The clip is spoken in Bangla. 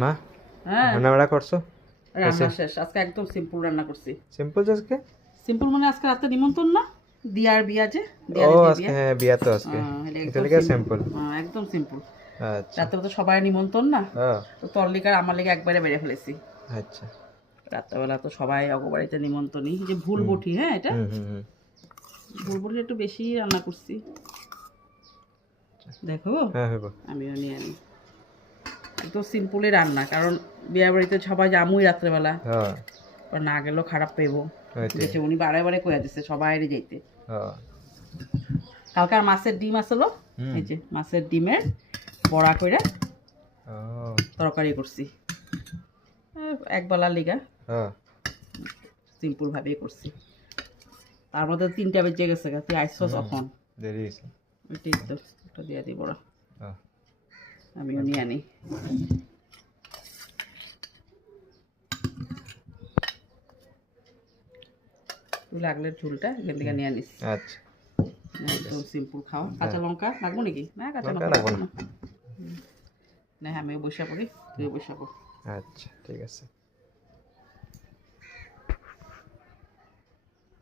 মা হ্যাঁ রান্না বাড়া করছো? রান্না শেষ। আজকে একদম সিম্পল রান্না করছি। সিম্পল আজকে? সিম্পল মানে আজকে রাতে নিমন্ত্রণ না, দিয়ার বিয়া যে, ও দিয়ার যে আজকে বিয়া। হ্যাঁ বিয়া তো আজকে, এটা এটা একদম লিখে সিম্পল। সিম্পল। একদম সিম্পল। আচ্ছা। রাতে তো সবাই নিমন্ত্রণ না, হ্যাঁ তো তোর লিগে আর আমার লিগে একবারে বেড়ে ফেলেছি। আচ্ছা। রাত্রেবেলা তো সবাই অগবাড়িতে নিমন্ত্রণই। যে ভুল হুম বটি, হ্যাঁ এটা হুম হুম হুম। ভুল বটি একটু বেশি রান্না করছি। দেখো হ্যাঁ হইব। আমিও নিয়ে আনি। একদম সিম্পলই রান্না, কারণ বিয়ে বাড়িতে সবাই জামুই রাত্রেবেলা, হ্যাঁ না গেলেও খারাপ পেবো। হইতে। বেশি উনি বারে বারে কয়ে দিচ্ছে সবাই যাইতে। হ্যাঁ। কালকার মাছের ডিম আসলো, হুম। এই যে মাছের ডিমের বড়া কইরা ও তরকারি করছি। একবেলার লিগা হ্যাঁ। সিম্পল ভাবেই করছি। তার মধ্যে 3টা বেজে গেছে, তুই আইসস কখন? দেরি হয়েছে। ওইটাই তো, একটা দিয়ে দিই বড়া, হ্যাঁ। আমিও নিয়ে আনি। তুই লাগলে ঝুলটা এখান থেকে নিয়ে আনিস। আচ্ছা। একদম সিম্পল খাওয়া। কাঁচা লঙ্কা লাগবো নাকি? না কাঁচা লঙ্কা লঙ্কা লাগবো লাগবো না। না। না আমিও বসে পড়ি, তুইও বসে পড়। আচ্ছা ঠিক আছে।